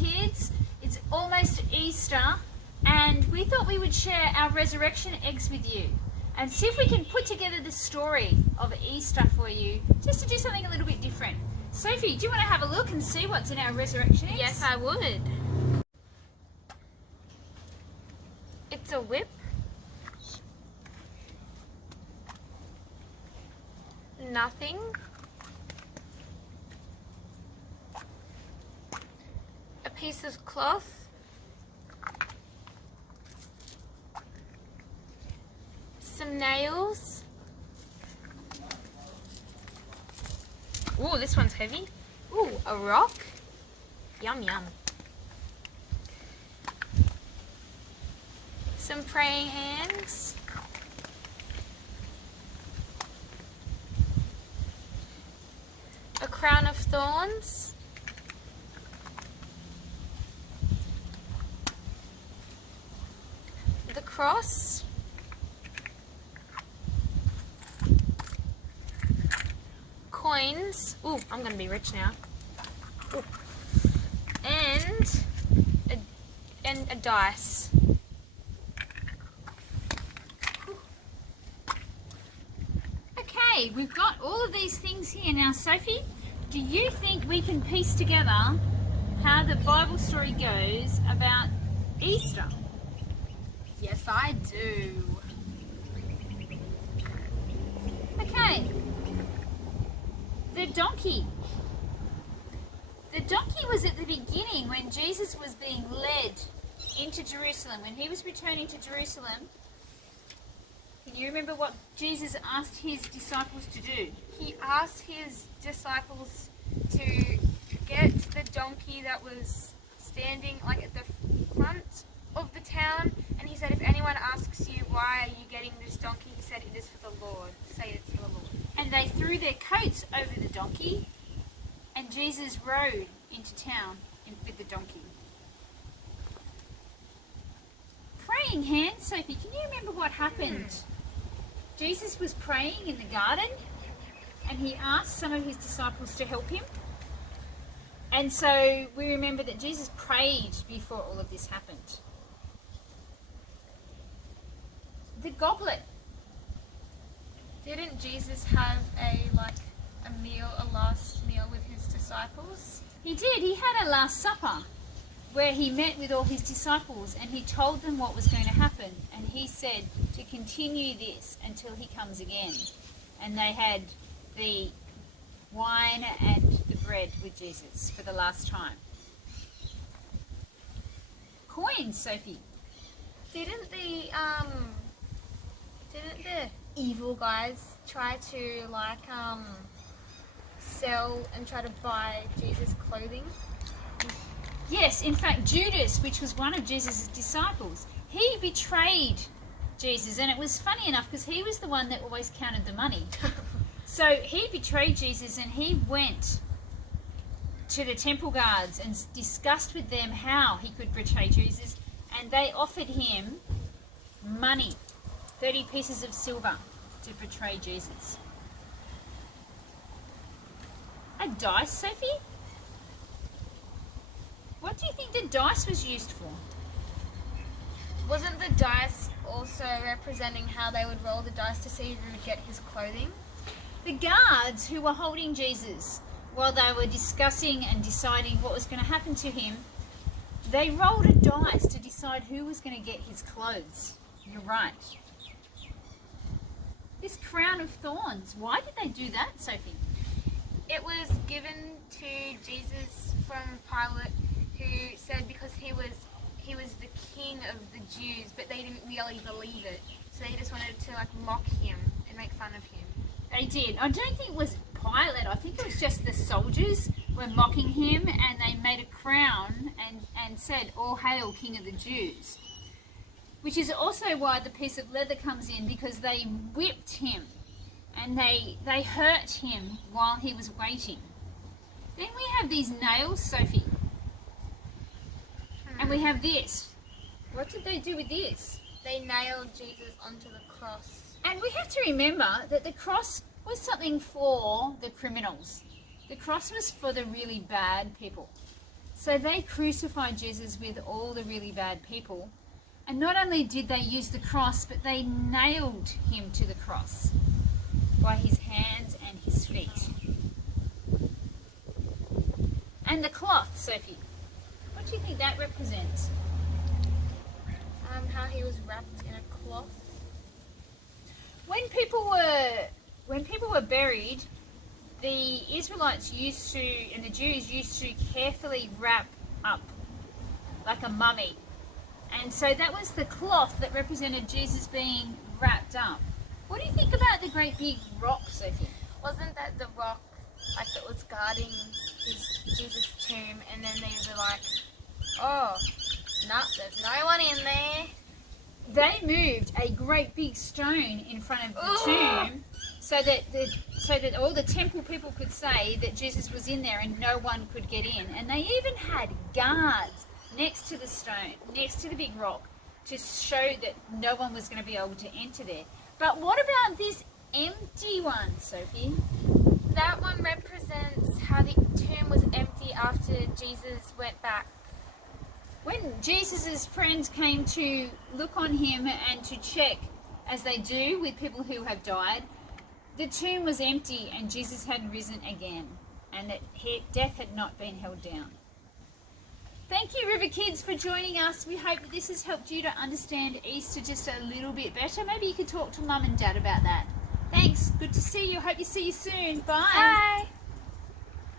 kids. It's almost Easter, and we thought we would share our resurrection eggs with you and see if we can put together the story of Easter for you, just to do something a little bit different. Sophie, do you want to have a look and see what's in our resurrection eggs? Yes, I would. It's a whip. Nothing. A piece of cloth. Some nails. Ooh, this one's heavy. Ooh, a rock. Yum, yum. Some praying hands. A crown of thorns. The cross. Coins. Ooh, I'm gonna be rich now. Ooh. And a dice. Okay, we've got all of these things here now. Sophie, do you think we can piece together how the Bible story goes about Easter? Yes, I do. Okay. The donkey. The donkey was at the beginning when Jesus was being led into Jerusalem. When he was returning to Jerusalem, can you remember what Jesus asked his disciples to do? He asked his disciples to get the donkey that was standing like at the front of the town, and he said, if anyone asks you, why are you getting this donkey, he said, it is for the Lord. Say it's for the Lord. And they threw their coats over the donkey, and Jesus rode into town with the donkey. Praying hands, Sophie, can you remember what happened? Jesus was praying in the garden, and he asked some of his disciples to help him. And so we remember that Jesus prayed before all of this happened. The goblet. Didn't Jesus have a last meal with his disciples? He did. He had a Last Supper where he met with all his disciples and he told them what was going to happen. And he said to continue this until he comes again. And they had the wine and the bread with Jesus for the last time. Coins, Sophie. Didn't the evil guys try to sell and try to buy Jesus clothing? Yes, in fact, Judas, which was one of Jesus' disciples, he betrayed Jesus. And it was funny enough because he was the one that always counted the money. So he betrayed Jesus and he went to the temple guards and discussed with them how he could betray Jesus. And they offered him money, 30 pieces of silver, to betray Jesus. A dice, Sophie? What do you think the dice was used for? Wasn't the dice also representing how they would roll the dice to see who would get his clothing? The guards who were holding Jesus while they were discussing and deciding what was going to happen to him, they rolled a dice to decide who was going to get his clothes. You're right. This crown of thorns, why did they do that, Sophie? It was given to Jesus from Pilate, who said because he was the king of the Jews, but they didn't really believe it. So they just wanted to mock him and make fun of him. They did. I don't think it was Pilate. I think it was just the soldiers were mocking him, and they made a crown and said, "All hail, King of the Jews." Which is also why the piece of leather comes in, because they whipped him and they hurt him while he was waiting. Then we have these nails, Sophie. And we have this. What did they do with this? They nailed Jesus onto the cross. And we have to remember that the cross was something for the criminals. The cross was for the really bad people. So they crucified Jesus with all the really bad people. And not only did they use the cross, but they nailed him to the cross by his hands and his feet. And the cloth, Sophie, what do you think that represents? How he was wrapped in a cloth. When people were buried, the Israelites used to, and the Jews used to carefully wrap up like a mummy. And so that was the cloth that represented Jesus being wrapped up. What do you think about the great big rock, Sophie? Wasn't that the rock like that was guarding Jesus' tomb, and then they were like, oh, no, there's no one in there. They moved a great big stone in front of the tomb so that all the temple people could say that Jesus was in there and no one could get in. And they even had guards next to the stone, next to the big rock, to show that no one was going to be able to enter there. But what about this empty one, Sophie? That one represents how the tomb was empty after Jesus went back. When Jesus' friends came to look on him and to check, as they do with people who have died, the tomb was empty and Jesus had risen again, and that death had not been held down. Thank you, River Kids, for joining us. We hope that this has helped you to understand Easter just a little bit better. Maybe you could talk to Mum and Dad about that. Thanks. Good to see you. Hope you see you soon. Bye. Bye.